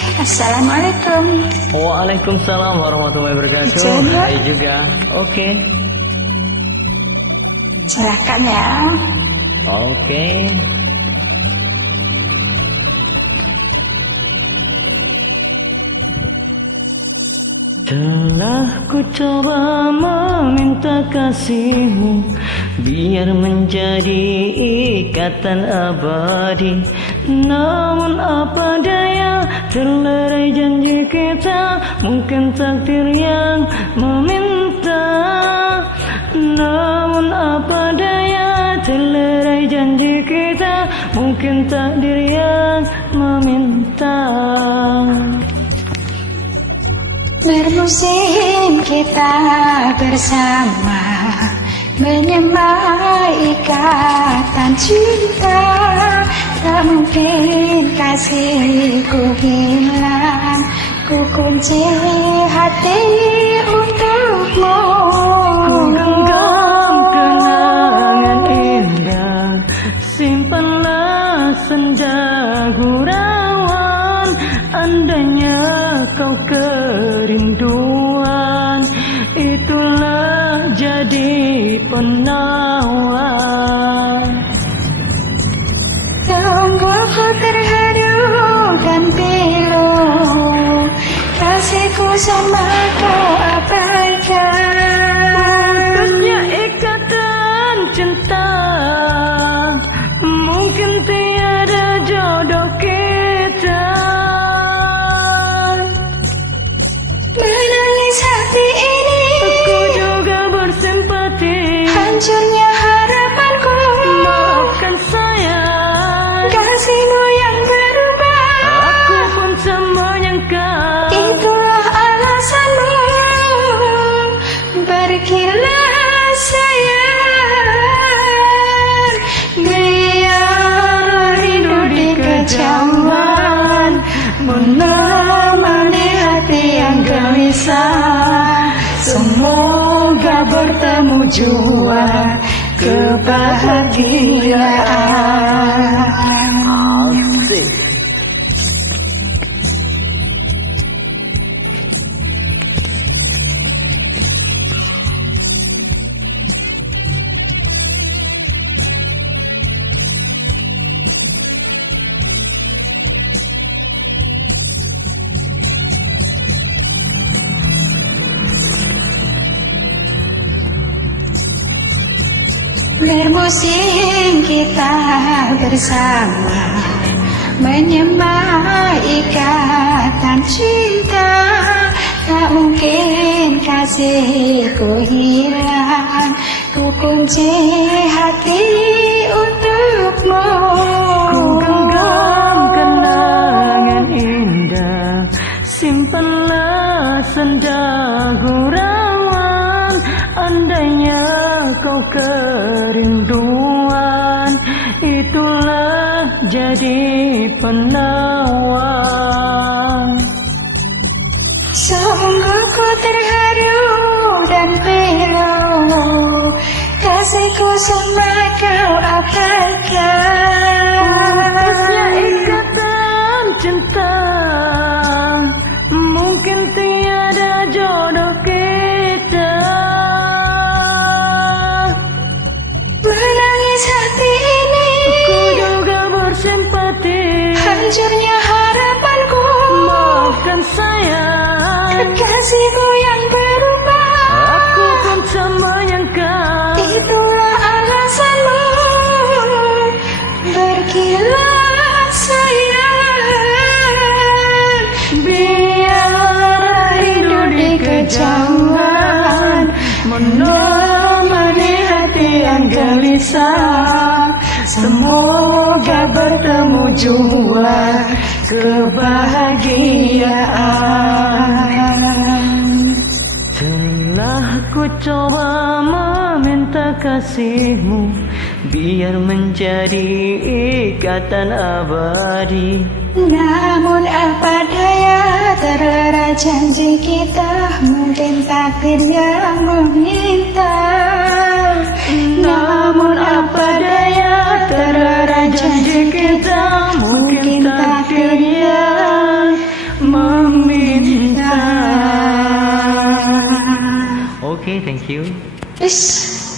Assalamualaikum. Waalaikumsalam warahmatullahi wabarakatuh. Ijazah. Hai juga. Oke. Silakan ya. Oke. Telah ku coba meminta kasihmu biar menjadi ikatan abadi, namun apa daya terlerai janji kita, mungkin takdir yang meminta. Namun apa daya terlerai janji kita, mungkin takdir yang meminta. Bermusim kita bersama, menyembah ikatan cinta. Tak mungkin kasihku hilang, ku kunci hati untukmu. Ku genggam kenangan indah, simpanlah senja gurauan. Andainya kau kerinduan, itulah jadi penawar. Tungguku terharu dan pilu, kasihku sama kau abaikan. Putusnya ikatan cinta, mungkin tiada jodoh kita. Menangis hati ini, Aku juga bersimpati. hancurnya harapanku. Maafkan saya, Kasihmu yang berubah, aku pun tak menyangka. itulah alasanmu. Pergilah sayang, biar rindu di kejauhan menemani hati yang gelisah. Semoga bertemu jua kebahagiaan. Asik. Bermusim kita bersama, menyembah ikatan cinta. Tak mungkin kasihku hilang, ku kunci hati untukmu. Ku genggam kenangan indah, simpanlah senja gurauan. Andainya kau kerinduan, itulah jadi penawar. Sungguh ku terharu dan pilu, kasihku sama kau abaikan. Putusnya ikatan cinta, mungkin tiada jodoh kita. Menangis hati ini, Ku juga bersimpati. hancurnya harapanku. Maafkan saya, Kasihmu yang berubah, aku pun tak menyangka. itulah alasanmu. Pergilah sayang, biar rindu di kejauhan menemani hati yang gelisah. Semoga bertemu jua kebahagiaan. Telah ku coba meminta kasihmu biar menjadi ikatan abadi, Namun apa daya terlerai janji kita, mungkin takdir yang meminta. Namun apa daya terlerai janji kita, mungkin takdir yang Okay, thank you. Ish.